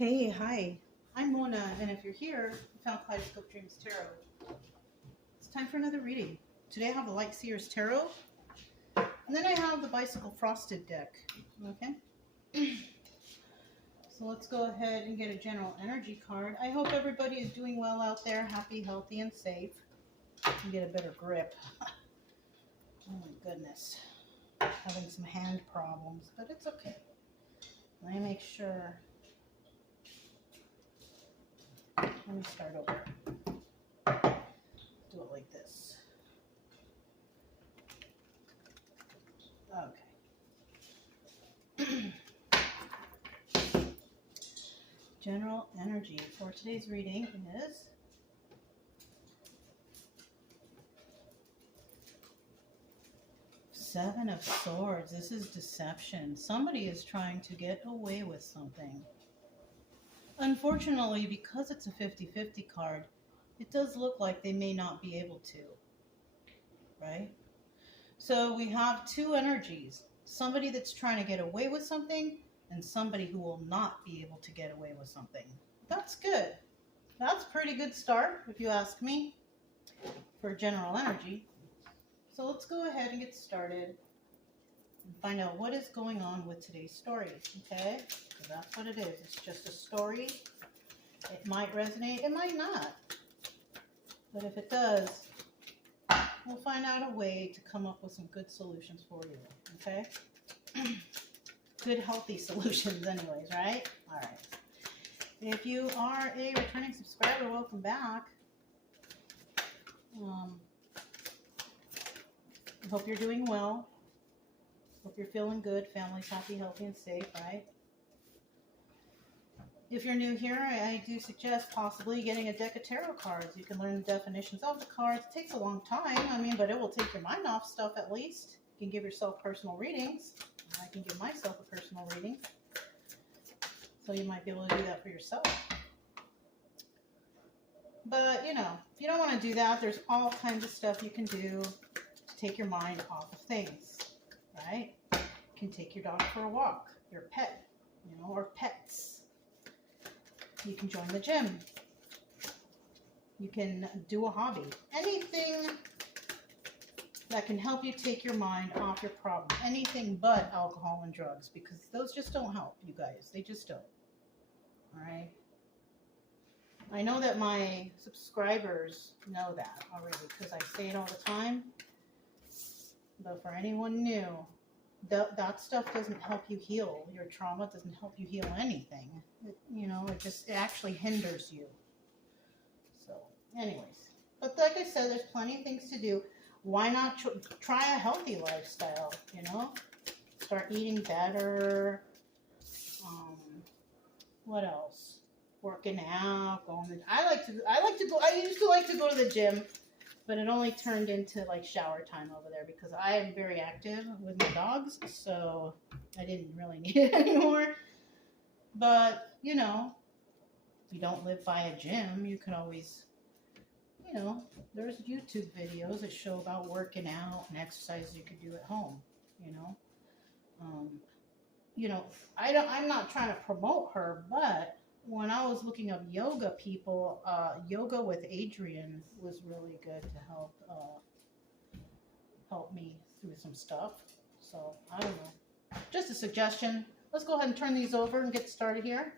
Hey, hi. I'm Mona, and if you're here, you found Kaleidoscope Dreams Tarot. It's time for another reading. Today I have the Light Seers Tarot, and then I have the Bicycle Frosted deck. Okay? So let's go ahead and get a general energy card. I hope everybody is doing well out there, happy, healthy, and safe. And get a better grip. Oh my goodness. Having some hand problems, but it's okay. Let me make sure. Let me start over. Do it like this. Okay. General energy for today's reading is Seven of Swords. This is deception. Somebody is trying to get away with something. Unfortunately, because it's a 50-50 card, it does look like they may not be able to, right? So we have two energies. Somebody that's trying to get away with something and somebody who will not be able to get away with something. That's good. That's a pretty good start, if you ask me, for general energy. So let's go ahead and get started and find out what is going on with today's story, okay? So that's what it is. It's just a story. It might resonate, it might not. But if it does, we'll find out a way to come up with some good solutions for you, okay? Good, healthy solutions anyways, right? All right. If you are a returning subscriber, welcome back. I hope you're doing well. Hope you're feeling good. Family's happy, healthy, and safe, right? If you're new here, I do suggest possibly getting a deck of tarot cards. You can learn the definitions of the cards. It takes a long time, but it will take your mind off stuff at least. You can give yourself personal readings. I can give myself a personal reading. So you might be able to do that for yourself. But, if you don't want to do that, there's all kinds of stuff you can do to take your mind off of things, right? You can take your dog for a walk, your pet, or pets. You can join the gym. You can do a hobby. Anything that can help you take your mind off your problem. Anything but alcohol and drugs, because those just don't help, you guys. They just don't. All right? I know that my subscribers know that already because I say it all the time. But for anyone new, that stuff doesn't help you heal. Your trauma doesn't help you heal anything. It actually hinders you. So, anyways. But like I said, there's plenty of things to do. Why not try a healthy lifestyle, Start eating better. What else? Working out, I used to like to go to the gym, but it only turned into like shower time over there because I am very active with my dogs, so I didn't really need it anymore. But, if you don't live by a gym, you can always, there's YouTube videos that show about working out and exercises you could do at home, I'm not trying to promote her, but when I was looking up yoga people, yoga with Adriene was really good to help me through some stuff. So, I don't know. Just a suggestion. Let's go ahead and turn these over and get started here.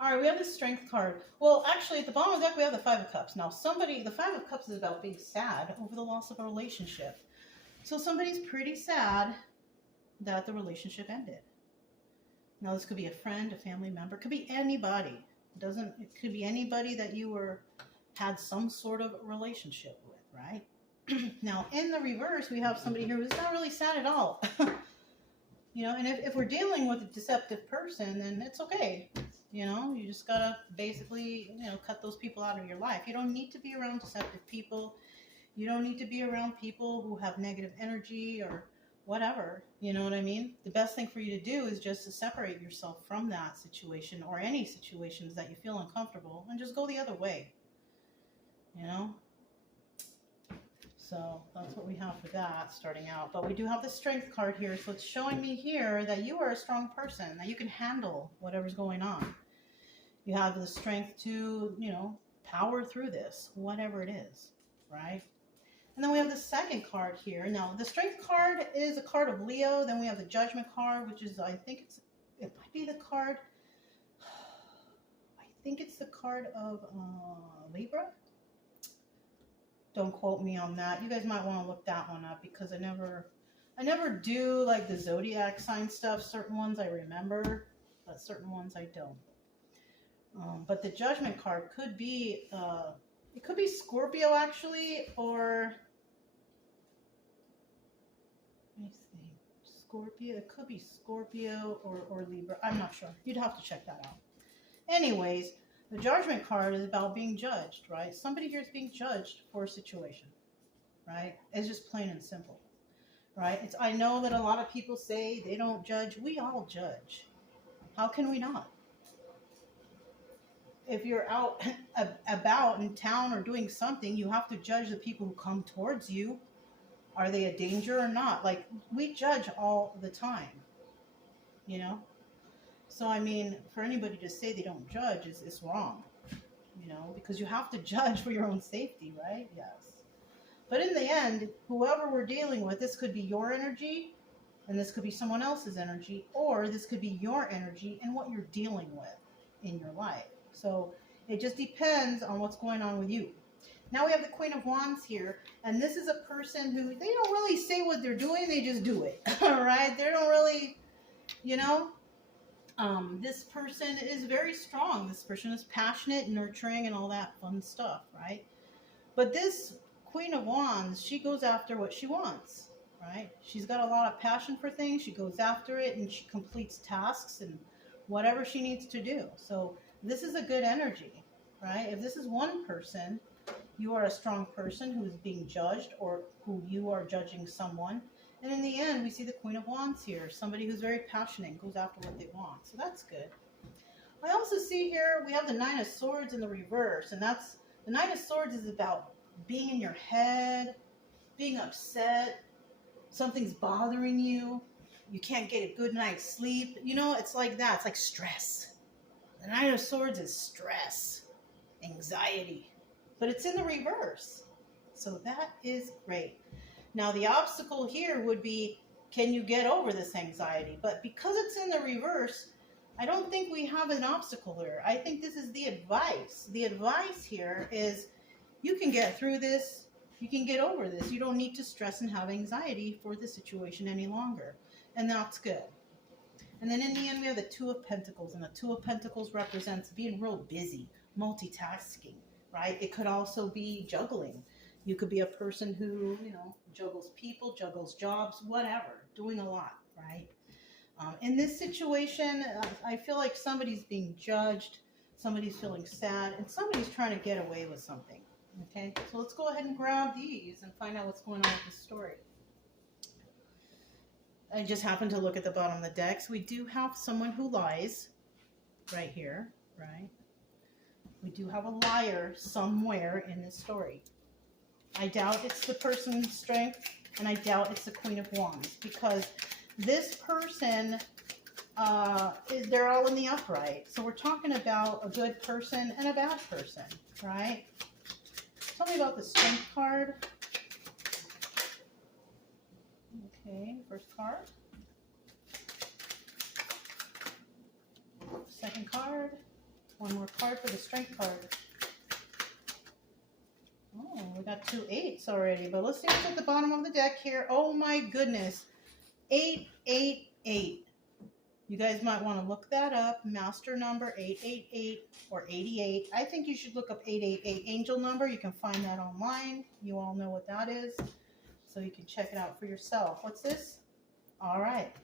All right, we have the Strength card. Well, actually, at the bottom of the deck, we have the Five of Cups. Now, the Five of Cups is about being sad over the loss of a relationship. So somebody's pretty sad that the relationship ended. Now, this could be a friend, a family member. It could be anybody. It could be anybody that you had some sort of relationship with, right? Now, in the reverse, we have somebody here who's not really sad at all. And if we're dealing with a deceptive person, then it's okay. You just gotta basically, cut those people out of your life. You don't need to be around deceptive people. You don't need to be around people who have negative energy or whatever, you know what I mean? The best thing for you to do is just to separate yourself from that situation or any situations that you feel uncomfortable and just go the other way, So that's what we have for that starting out. But we do have the strength card here. So it's showing me here that you are a strong person, that you can handle whatever's going on. You have the strength to, you know, power through this, whatever it is, right? And then we have the second card here. Now, the strength card is a card of Leo. Then we have the judgment card, which is, I think it might be the card, I think it's the card of Libra. Don't quote me on that. You guys might want to look that one up because I never do like the zodiac sign stuff. Certain ones I remember, but certain ones I don't. But the judgment card could be, it could be Scorpio actually, or let me see, Scorpio. It could be Scorpio or Libra. I'm not sure. You'd have to check that out. Anyways, the judgment card is about being judged, right? Somebody here is being judged for a situation, right? It's just plain and simple, right? I know that a lot of people say they don't judge. We all judge. How can we not? If you're out about in town or doing something, you have to judge the people who come towards you. Are they a danger or not? Like, we judge all the time, you know? So, I mean, for anybody to say they don't judge is wrong, you know, because you have to judge for your own safety, right? Yes. But in the end, whoever we're dealing with, this could be your energy, and this could be someone else's energy, or this could be your energy and what you're dealing with in your life. So it just depends on what's going on with you. Now we have the Queen of Wands here, and this is a person who, they don't really say what they're doing, they just do it, all right? They don't really, you know, this person is very strong. This person is passionate, nurturing, and all that fun stuff, right? But this Queen of Wands, she goes after what she wants, right? She's got a lot of passion for things. She goes after it, and she completes tasks and whatever she needs to do. So this is a good energy, right? If this is one person, you are a strong person who is being judged, or who you are judging someone. And in the end, we see the Queen of Wands here, somebody who's very passionate, goes after what they want. So that's good. I also see here, we have the Nine of Swords in the reverse, and that's, the Nine of Swords is about being in your head, being upset, something's bothering you, you can't get a good night's sleep. You know, it's like that. It's like stress. The Nine of Swords is stress, anxiety, but it's in the reverse. So that is great. Now the obstacle here would be, can you get over this anxiety? But because it's in the reverse, I don't think we have an obstacle here. I think this is the advice. The advice here is, you can get through this. You can get over this. You don't need to stress and have anxiety for the situation any longer. And that's good. And then in the end, we have the Two of Pentacles. And the Two of Pentacles represents being real busy, multitasking, right? It could also be juggling. You could be a person who, you know, juggles people, juggles jobs, whatever, doing a lot, right? In this situation, I feel like somebody's being judged, somebody's feeling sad, and somebody's trying to get away with something, okay? So let's go ahead and grab these and find out what's going on with this story. I just happened to look at the bottom of the deck. So we do have someone who lies right here, right? We do have a liar somewhere in this story. I doubt it's the person's strength, and I doubt it's the Queen of Wands, because this person, they're all in the upright. So we're talking about a good person and a bad person, right? Tell me about the Strength card. Okay, first card. Second card. One more card for the Strength card. Oh, we got 2 8s already, but let's see what's at the bottom of the deck here. Oh my goodness. 888. You guys might want to look that up. Master number 888 or 88. I think you should look up 888 angel number. You can find that online. You all know what that is. So you can check it out for yourself. What's this? All right.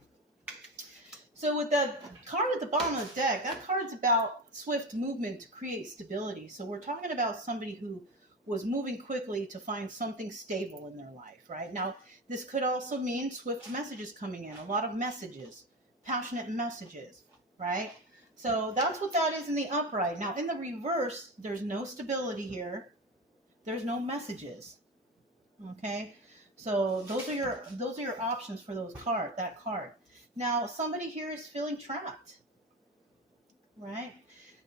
So with the card at the bottom of the deck, that card's about swift movement to create stability. So we're talking about somebody who was moving quickly to find something stable in their life, right? Now, this could also mean swift messages coming in, a lot of messages, passionate messages, right? So that's what that is in the upright. Now, in the reverse, there's no stability here. There's no messages. Okay, so those are your options for that card. Now, somebody here is feeling trapped, right?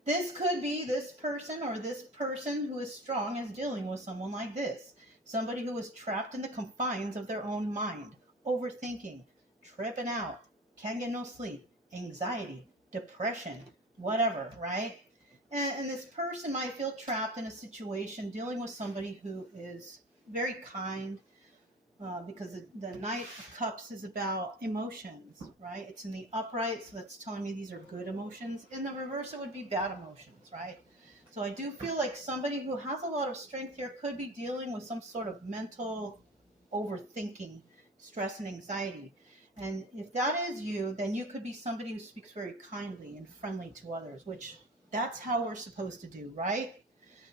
This could be this person, or this person who is strong is dealing with someone like this. Somebody who is trapped in the confines of their own mind, overthinking, tripping out, can't get no sleep, anxiety, depression, whatever, right? And this person might feel trapped in a situation dealing with somebody who is very kind, because the Knight of Cups is about emotions, right? It's in the upright, so that's telling me these are good emotions. In the reverse, it would be bad emotions, right? So I do feel like somebody who has a lot of strength here could be dealing with some sort of mental overthinking, stress, and anxiety. And if that is you, then you could be somebody who speaks very kindly and friendly to others, which that's how we're supposed to do, right?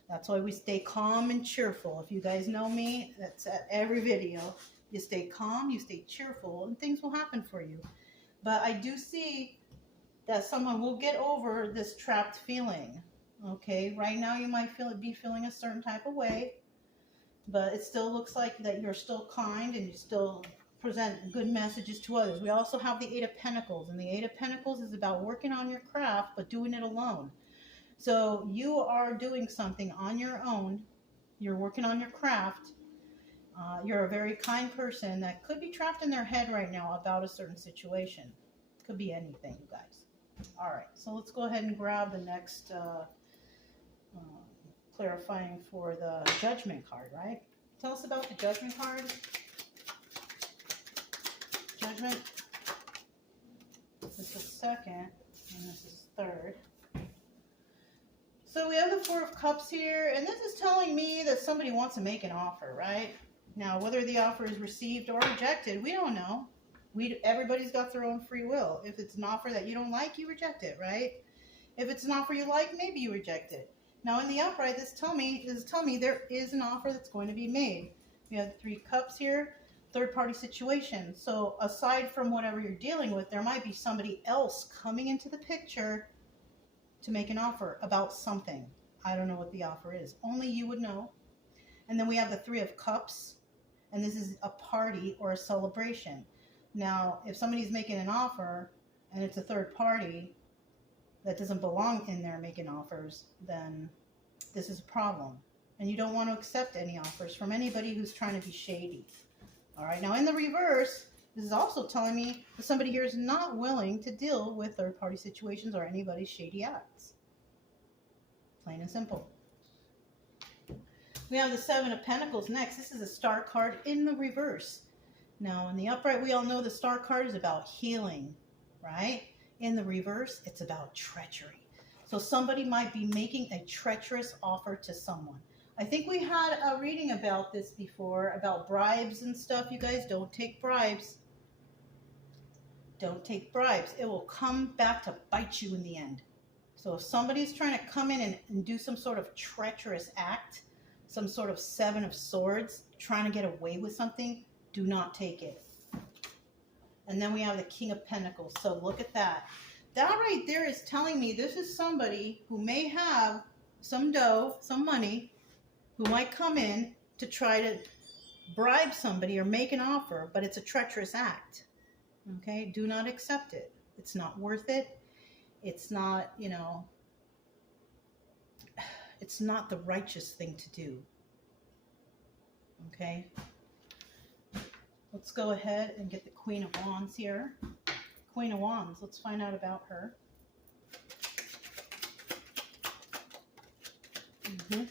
That's why we stay calm and cheerful. If you guys know me, that's at every video. You stay calm, you stay cheerful, and things will happen for you. But I do see that someone will get over this trapped feeling. Okay, right now you might be feeling a certain type of way, but it still looks like that you're still kind and you still present good messages to others. We also have the Eight of Pentacles, and the Eight of Pentacles is about working on your craft, but doing it alone. So you are doing something on your own. You're working on your craft. You're a very kind person that could be trapped in their head right now about a certain situation. Could be anything, you guys. All right, so let's go ahead and grab the next clarifying for the Judgment card, right? Tell us about the Judgment card. Judgment. This is second, and this is third. So we have the Four of Cups here, and this is telling me that somebody wants to make an offer, right? Now, whether the offer is received or rejected, we don't know. Everybody's got their own free will. If it's an offer that you don't like, you reject it, right? If it's an offer you like, maybe you reject it. Now, in the upright, this is telling me there is an offer that's going to be made. We have the Three Cups here, third-party situation. So aside from whatever you're dealing with, there might be somebody else coming into the picture to make an offer about something. I don't know what the offer is. Only you would know. And then we have the Three of Cups, and this is a party or a celebration. Now, if somebody's making an offer and it's a third party that doesn't belong in there making offers, then this is a problem. And you don't want to accept any offers from anybody who's trying to be shady. All right, now in the reverse, this is also telling me that somebody here is not willing to deal with third-party situations or anybody's shady acts. Plain and simple. We have the Seven of Pentacles next. This is a Star card in the reverse. Now, in the upright, we all know the Star card is about healing, right? In the reverse, it's about treachery. So somebody might be making a treacherous offer to someone. I think we had a reading about this before, about bribes and stuff. You guys, don't take bribes. Don't take bribes. It will come back to bite you in the end. So if somebody's trying to come in and do some sort of treacherous act, some sort of Seven of Swords, trying to get away with something, do not take it. And then we have the King of Pentacles. So look at that. That right there is telling me this is somebody who may have some dough, some money, who might come in to try to bribe somebody or make an offer, but it's a treacherous act. Okay, do not accept it. It's not worth it. It's not, it's not the righteous thing to do. Okay, let's go ahead and get the Queen of Wands here. Queen of Wands, let's find out about her. Okay.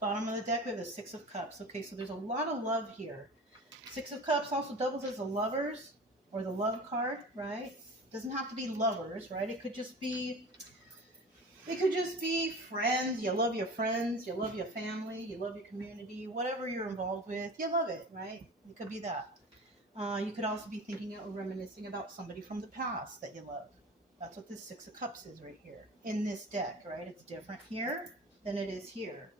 Bottom of the deck, we have the Six of Cups. Okay, so there's a lot of love here. Six of Cups also doubles as the Lovers or the Love card, right? Doesn't have to be lovers, right? It could just be friends. You love your friends, you love your family, you love your community, whatever you're involved with, you love it, right? It could be that. You could also be thinking or reminiscing about somebody from the past that you love. That's what this Six of Cups is right here in this deck, right? It's different here than it is here.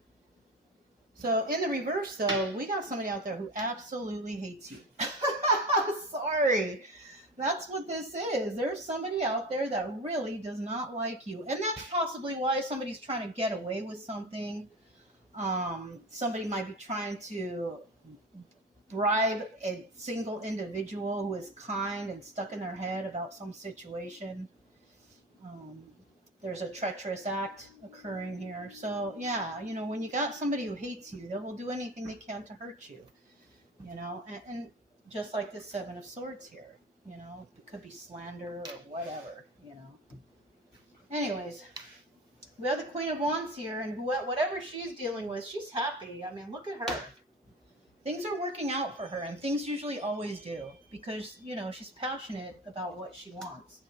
So in the reverse, though, we got somebody out there who absolutely hates you. Sorry. That's what this is. There's somebody out there that really does not like you. And that's possibly why somebody's trying to get away with something. Somebody might be trying to bribe a single individual who is kind and stuck in their head about some situation. There's a treacherous act occurring here. So yeah, you know, when you got somebody who hates you, they will do anything they can to hurt you, you know, and just like the Seven of Swords here, you know, it could be slander or whatever, you know. Anyways, we have the Queen of Wands here, and whatever she's dealing with, she's happy. I mean, look at her. Things are working out for her, and things usually always do, because, you know, she's passionate about what she wants.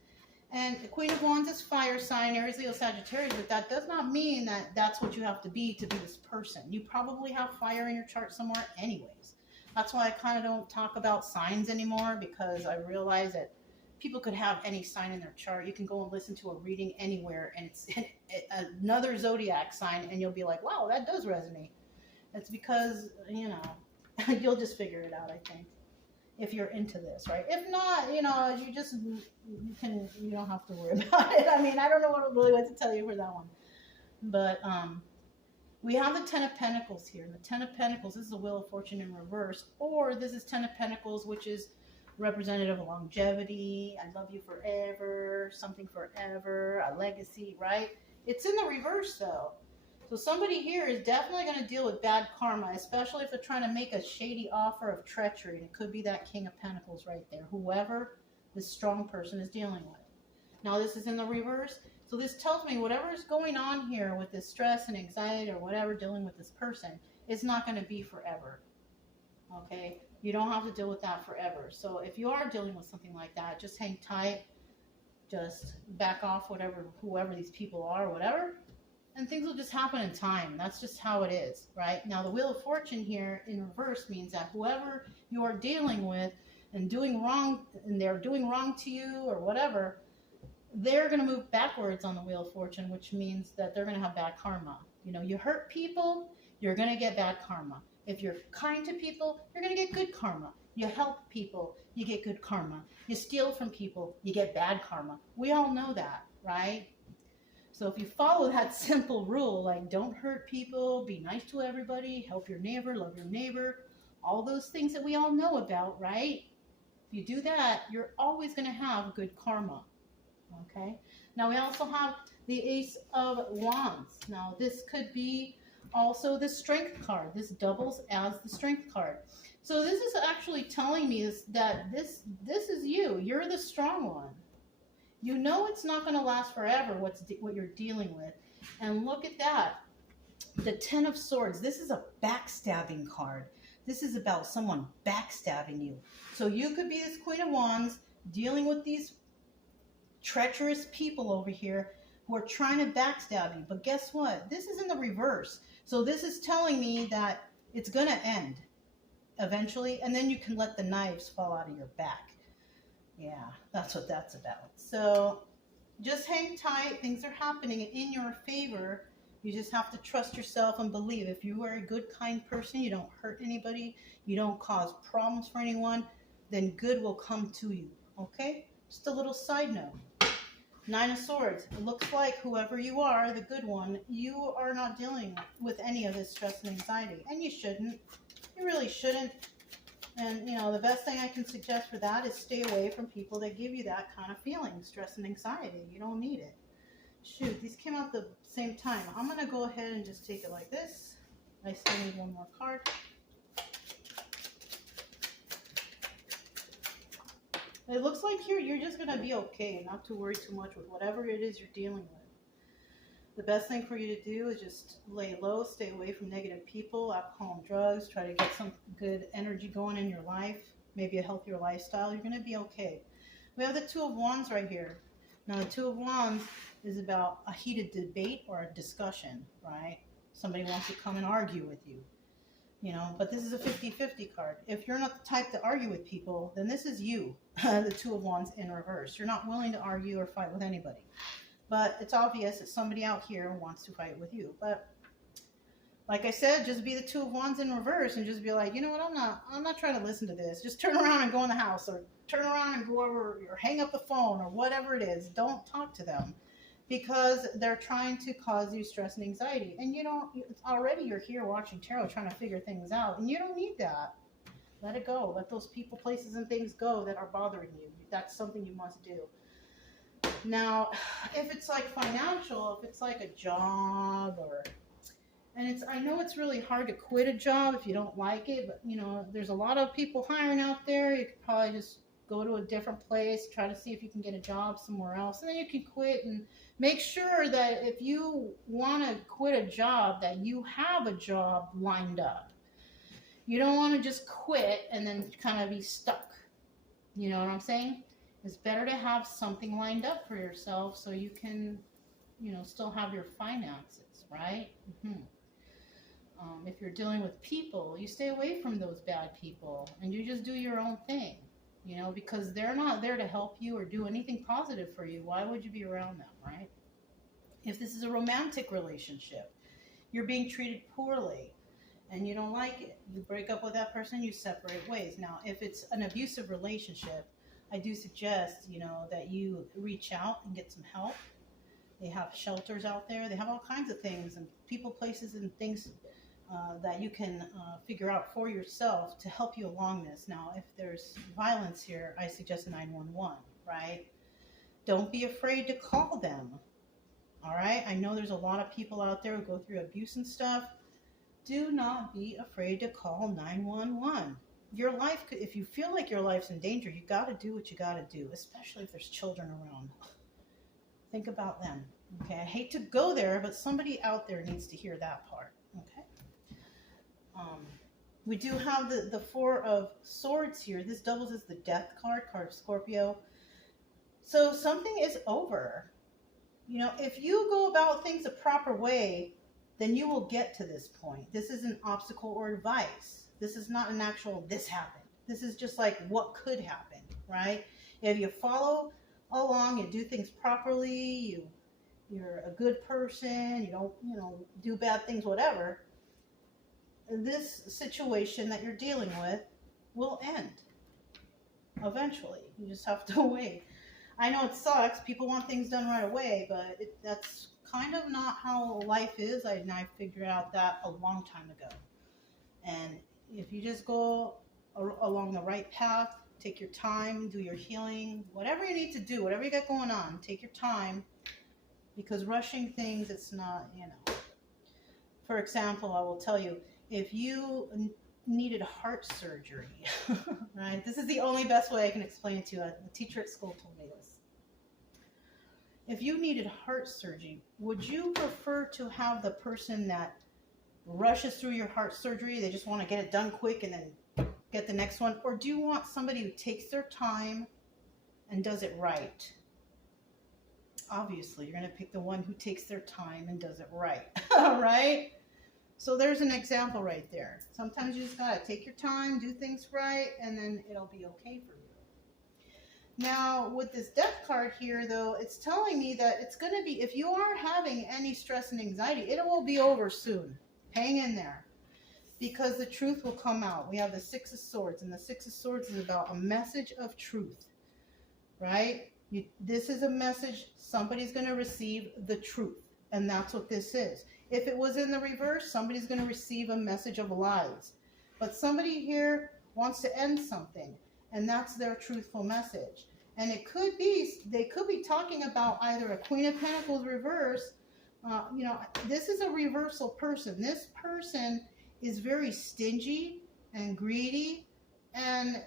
And the Queen of Wands is fire sign, Aries, Leo, Sagittarius, but that does not mean that that's what you have to be this person. You probably have fire in your chart somewhere anyways. That's why I kind of don't talk about signs anymore, because I realize that people could have any sign in their chart. You can go and listen to a reading anywhere, and it's another zodiac sign, and you'll be like, wow, that does resonate. It's because, you know, you'll just figure it out, I think, if you're into this, right? If not, you know, you don't have to worry about it. I mean, I don't know what to tell you for that one. But we have the Ten of Pentacles here. And the Ten of Pentacles, this is the Wheel of Fortune in reverse, or this is Ten of Pentacles, which is representative of longevity, I love you forever, something forever, a legacy, right? It's in the reverse, though. So somebody here is definitely going to deal with bad karma, especially if they're trying to make a shady offer of treachery. And it could be that King of Pentacles right there, whoever this strong person is dealing with. Now, this is in the reverse. So this tells me whatever is going on here with this stress and anxiety or whatever dealing with this person is not going to be forever. Okay? You don't have to deal with that forever. So if you are dealing with something like that, just hang tight. Just back off whoever these people are, whatever. And things will just happen in time. That's just how it is, right? Now, the Wheel of Fortune here in reverse means that whoever you are dealing with and doing wrong, and they're doing wrong to you or whatever, they're going to move backwards on the Wheel of Fortune, which means that they're going to have bad karma. You know, you hurt people, you're going to get bad karma. If you're kind to people, you're going to get good karma. You help people, you get good karma. You steal from people, you get bad karma. We all know that, right? So if you follow that simple rule, like don't hurt people, be nice to everybody, help your neighbor, love your neighbor, all those things that we all know about, right? If you do that, you're always going to have good karma, okay? Now we also have the Ace of Wands. Now this could be also the Strength card. This doubles as the Strength card. So this is actually telling me that this is you. You're the strong one. You know it's not going to last forever, what you're dealing with. And look at that. The Ten of Swords. This is a backstabbing card. This is about someone backstabbing you. So you could be this Queen of Wands dealing with these treacherous people over here who are trying to backstab you. But guess what? This is in the reverse. So this is telling me that it's going to end eventually, and then you can let the knives fall out of your back. Yeah, that's what that's about. So just hang tight. Things are happening in your favor. You just have to trust yourself and believe. If you are a good, kind person, you don't hurt anybody, you don't cause problems for anyone, then good will come to you, okay? Just a little side note. Nine of Swords. It looks like whoever you are, the good one, you are not dealing with any of this stress and anxiety. And you shouldn't. You really shouldn't. And, you know, the best thing I can suggest for that is stay away from people that give you that kind of feeling, stress and anxiety. You don't need it. Shoot, these came out at the same time. I'm going to go ahead and just take it like this. I still need one more card. It looks like here you're just going to be okay, not to worry too much with whatever it is you're dealing with. The best thing for you to do is just lay low, stay away from negative people, alcohol and drugs, try to get some good energy going in your life, maybe a healthier lifestyle. You're going to be okay. We have the Two of Wands right here. Now, the Two of Wands is about a heated debate or a discussion, right? Somebody wants to come and argue with you, you know, but this is a 50-50 card. If you're not the type to argue with people, then this is you, the Two of Wands in reverse. You're not willing to argue or fight with anybody. But it's obvious that somebody out here wants to fight with you. But Like I said, just be the Two of Wands in reverse and just be like, you know what, I'm not trying to listen to this. Just turn around and go in the house, or turn around and go over, or hang up the phone, or whatever it is. Don't talk to them, because they're trying to cause you stress and anxiety. And you don't, already you're here watching tarot trying to figure things out, and you don't need that. Let it go. Let those people, places, and things go that are bothering you. That's something you must do. Now, if it's like financial, if it's like a job, or, and it's, I know it's really hard to quit a job if you don't like it, but you know, there's a lot of people hiring out there. You could probably just go to a different place, try to see if you can get a job somewhere else, and then you can quit. And make sure that if you want to quit a job, that you have a job lined up. You don't want to just quit and then kind of be stuck. You know what I'm saying? It's better to have something lined up for yourself so you can, you know, still have your finances, right? If you're dealing with people, you stay away from those bad people and you just do your own thing, you know, because they're not there to help you or do anything positive for you. Why would you be around them, right? If this is a romantic relationship, you're being treated poorly and you don't like it, you break up with that person, you separate ways. Now, if it's an abusive relationship, I do suggest, you know, that you reach out and get some help. They have shelters out there. They have all kinds of things and people, places, and things that you can figure out for yourself to help you along this. Now, if there's violence here, I suggest 911, right? Don't be afraid to call them, all right? I know there's a lot of people out there who go through abuse and stuff. Do not be afraid to call 911. Your life, if you feel like your life's in danger, you got to do what you got to do, especially if there's children around. Think about them, okay? I hate to go there, but somebody out there needs to hear that part, okay? We do have the Four of Swords here. This doubles as the Death card of Scorpio. So something is over. You know, if you go about things a proper way, then you will get to this point. This is an obstacle or advice. This is not an actual, this happened. This is just like what could happen, right? If you follow along, you do things properly, you're a good person, you don't, you know, do bad things, whatever, this situation that you're dealing with will end eventually. You just have to wait. I know it sucks. People want things done right away, but that's kind of not how life is. I figured out that a long time ago. And if you just go along the right path, take your time, do your healing, whatever you need to do, whatever you got going on, take your time, because rushing things, it's not, you know. For example, I will tell you, if you needed heart surgery, right? This is the only best way I can explain it to you. A teacher at school told me this. If you needed heart surgery, would you prefer to have the person that rushes through your heart surgery, they just want to get it done quick and then get the next one? Or do you want somebody who takes their time and does it right? Obviously, you're going to pick the one who takes their time and does it right, right? So there's an example right there. Sometimes you just got to take your time, do things right, and then it'll be okay for you. Now, with this Death card here, though, it's telling me that it's going to be, if you are having any stress and anxiety, it will be over soon. Hang in there, because the truth will come out. We have the Six of Swords, and the Six of Swords is about a message of truth, right? This is a message, somebody's going to receive the truth, and that's what this is. If it was in the reverse, somebody's going to receive a message of lies. But somebody here wants to end something, and that's their truthful message. And it could be, they could be talking about either a Queen of Pentacles reverse. You know, this is a reversal person. This person is very stingy and greedy, and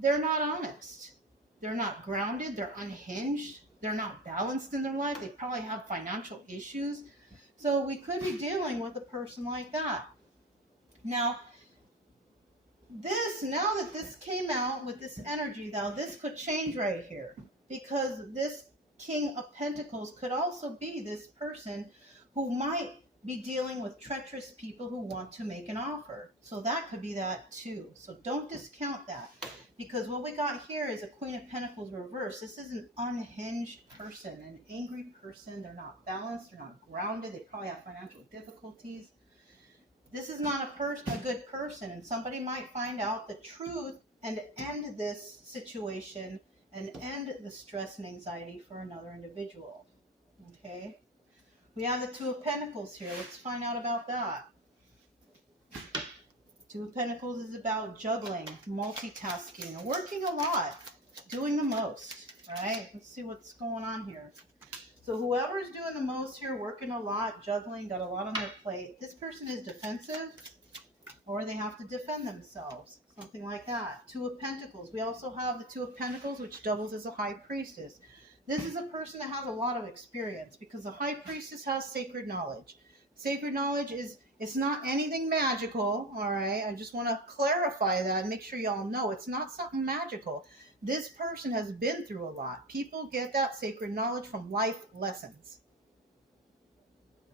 they're not honest. They're not grounded. They're unhinged. They're not balanced in their life. They probably have financial issues. So we could be dealing with a person like that. Now, now that this came out with this energy, though, this could change right here, because this King of Pentacles could also be this person who might be dealing with treacherous people who want to make an offer. So that could be that too. So don't discount that, because what we got here is a Queen of Pentacles reverse. This is an unhinged person, an angry person. They're not balanced. They're not grounded. They probably have financial difficulties. This is not a good person, and somebody might find out the truth and end this situation and end the stress and anxiety for another individual. Okay? We have the Two of Pentacles here. Let's find out about that. Two of Pentacles is about juggling, multitasking, working a lot, doing the most, right? Let's see what's going on here. So whoever's doing the most here, working a lot, juggling, got a lot on their plate, this person is defensive or they have to defend themselves, something like that. Two of Pentacles. We also have the Two of Pentacles, which doubles as a High Priestess. This is a person that has a lot of experience because the High Priestess has sacred knowledge. Sacred knowledge is, it's not anything magical, all right? I just want to clarify that and make sure y'all know it's not something magical. This person has been through a lot. People get that sacred knowledge from life lessons.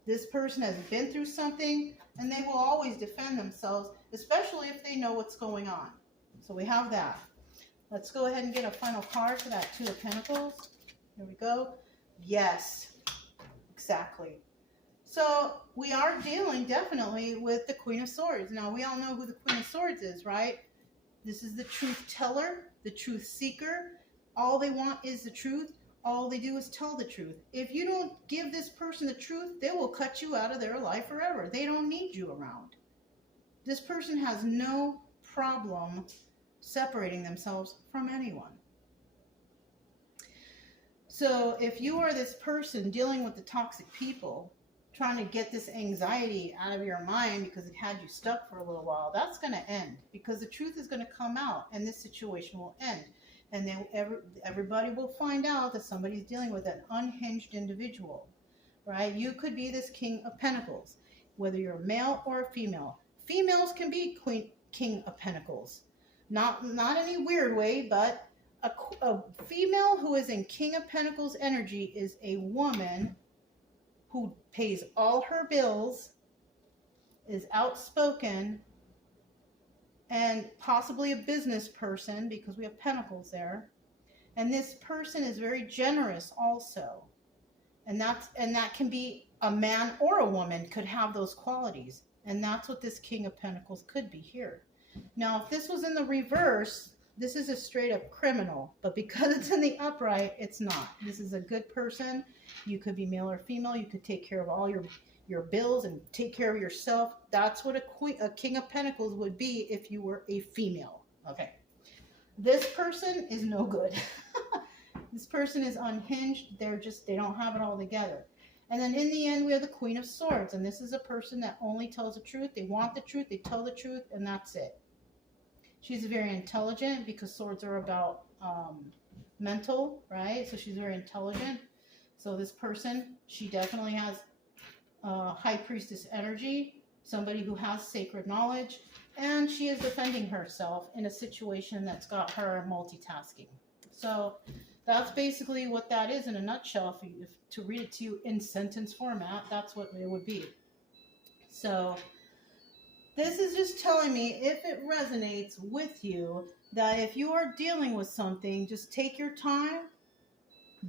This person has been through something and they will always defend themselves, especially if they know what's going on. So we have that. Let's go ahead and get a final card for that Two of Pentacles. Here we go. Yes, exactly. So we are dealing definitely with the Queen of Swords. Now we all know who the Queen of Swords is, right? This is the truth teller, the truth seeker. All they want is the truth. All they do is tell the truth. If you don't give this person the truth, they will cut you out of their life forever. They don't need you around. This person has no problem separating themselves from anyone. So if you are this person dealing with the toxic people, trying to get this anxiety out of your mind because it had you stuck for a little while, that's going to end because the truth is going to come out and this situation will end. And then everybody will find out that somebody's dealing with an unhinged individual, right? You could be this King of Pentacles, whether you're a male or a female. Females can be King of Pentacles. Not any weird way, but a female who is in King of Pentacles energy is a woman who pays all her bills, is outspoken, and possibly a business person because we have pentacles there. And this person is very generous also. And that can be a man or a woman could have those qualities. And that's what this King of Pentacles could be here. Now, if this was in the reverse, this is a straight up criminal, but because it's in the upright, it's not. This is a good person. You could be male or female. You could take care of all your bills and take care of yourself. That's what a King of Pentacles would be if you were a female. Okay. This person is no good. This person is unhinged. They don't have it all together. And then in the end, we have the Queen of Swords. And this is a person that only tells the truth. They want the truth. They tell the truth. And that's it. She's very intelligent because swords are about mental, right? So she's very intelligent. So this person, she definitely has High Priestess energy, somebody who has sacred knowledge, and she is defending herself in a situation that's got her multitasking. So that's basically what that is in a nutshell. If to read it to you in sentence format, that's what it would be. So this is just telling me, if it resonates with you, that if you are dealing with something, just take your time,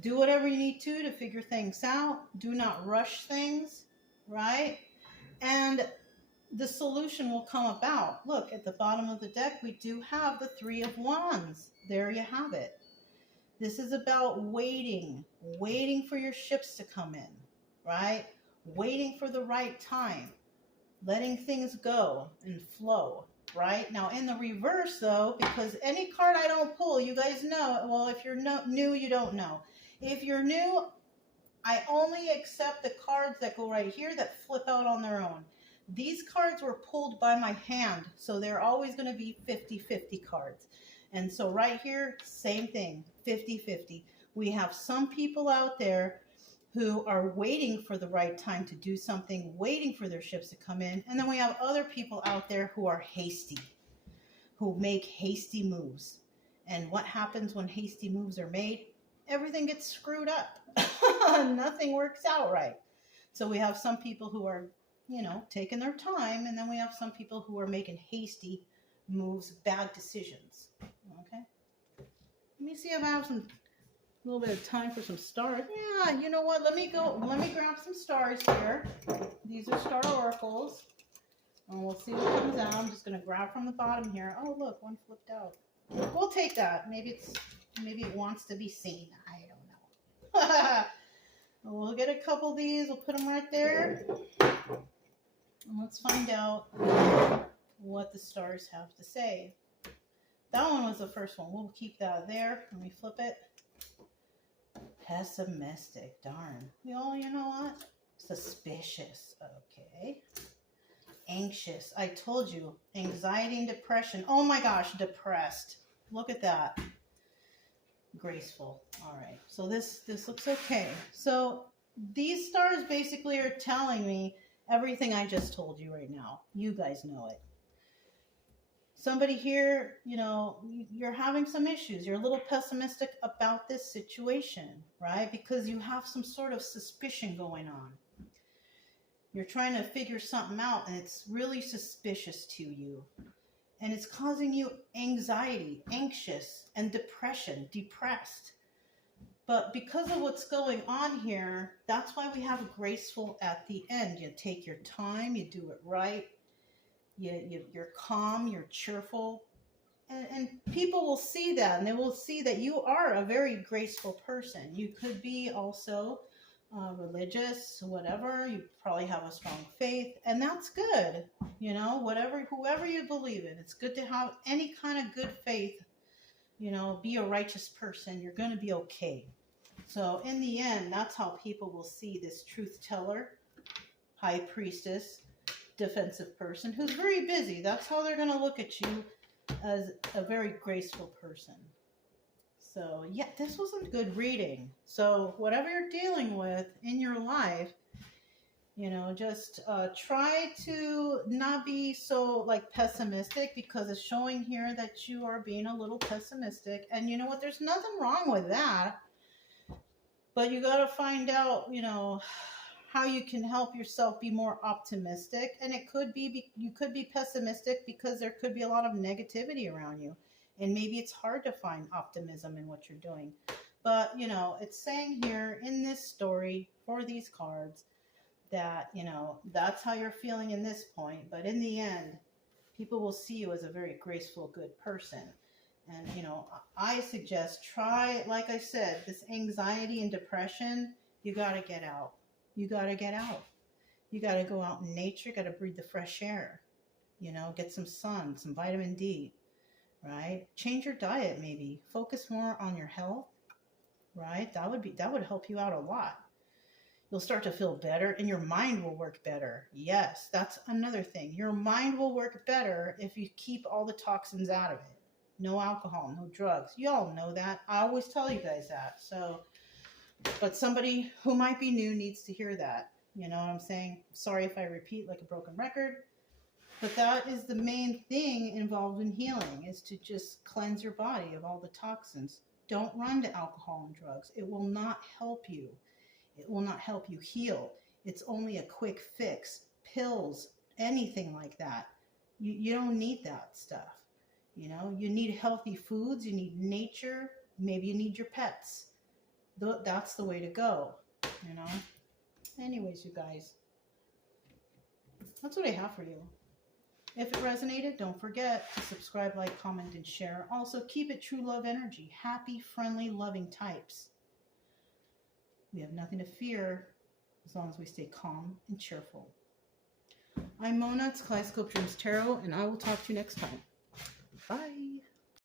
do whatever you need to figure things out. Do not rush things, right? And the solution will come about. Look, at the bottom of the deck, we do have the Three of Wands. There you have it. This is about waiting for your ships to come in, right? Waiting for the right time. Letting things go and flow, right? Now, in the reverse, though, because any card I don't pull, you guys know, well, if you're new, you don't know. If you're new, I only accept the cards that go right here that flip out on their own. These cards were pulled by my hand, so they're always going to be 50-50 cards. And so right here, same thing, 50-50. We have some people out there who are waiting for the right time to do something, waiting for their ships to come in. And then we have other people out there who are hasty, who make hasty moves. And what happens when hasty moves are made? Everything gets screwed up. Nothing works out right. So we have some people who are, taking their time. And then we have some people who are making hasty moves, bad decisions. Okay. Let me see if I have a little bit of time for some stars. Yeah, you know what? Let me grab some stars here. These are star oracles. And we'll see what comes out. I'm just going to grab from the bottom here. Oh, look, one flipped out. We'll take that. Maybe it wants to be seen. I don't know. We'll get a couple of these. We'll put them right there. And let's find out what the stars have to say. That one was the first one. We'll keep that there. Let me flip it. Pessimistic. Darn. Well, you know what? Suspicious. Okay. Anxious. I told you. Anxiety and depression. Oh my gosh. Depressed. Look at that. Graceful. All right. So this looks okay. So these stars basically are telling me everything I just told you right now. You guys know it. Somebody here, you know, you're having some issues. You're a little pessimistic about this situation, right? Because you have some sort of suspicion going on. You're trying to figure something out and it's really suspicious to you. And it's causing you anxiety, anxious, and depression, depressed. But because of what's going on here, that's why we have graceful at the end. You take your time, you do it right. You're calm, you're cheerful. And people will see that, and they will see that you are a very graceful person. You could be also religious, whatever. You probably have a strong faith, and that's good. You know, whoever you believe in, it's good to have any kind of good faith. You know, be a righteous person. You're going to be okay. So in the end, that's how people will see this truth teller, high priestess, defensive person who's very busy. That's how they're going to look at you, as a very graceful person. So yeah, this was a good reading. So whatever you're dealing with in your life, you know, just try to not be so like pessimistic, because it's showing here that you are being a little pessimistic. And you know what? There's nothing wrong with that. But you got to find out, you know, how you can help yourself be more optimistic. And it could be, you could be pessimistic because there could be a lot of negativity around you. And maybe it's hard to find optimism in what you're doing. But, you know, it's saying here in this story for these cards that, you know, that's how you're feeling in this point. But in the end, people will see you as a very graceful, good person. And, you know, I suggest try, like I said, this anxiety and depression, you got to get out. You got to get out. You got to go out in nature. You got to breathe the fresh air. You know, get some sun, some vitamin D, right? Change your diet maybe. Focus more on your health, right? That would help you out a lot. You'll start to feel better and your mind will work better. Yes, that's another thing. Your mind will work better if you keep all the toxins out of it. No alcohol, no drugs. You all know that. I always tell you guys that. So, but somebody who might be new needs to hear that. You know what I'm saying? Sorry if I repeat like a broken record. But that is the main thing involved in healing, is to just cleanse your body of all the toxins. Don't run to alcohol and drugs. It will not help you. It will not help you heal. It's only a quick fix. Pills, anything like that. You don't need that stuff. You know, you need healthy foods. You need nature. Maybe you need your pets. That's the way to go, you know. Anyways, you guys, that's what I have for you. If it resonated, don't forget to subscribe, like, comment, and share. Also, keep it true love energy. Happy, friendly, loving types. We have nothing to fear as long as we stay calm and cheerful. I'm Mona, it's Kaleidoscope Dreams Tarot, and I will talk to you next time. Bye.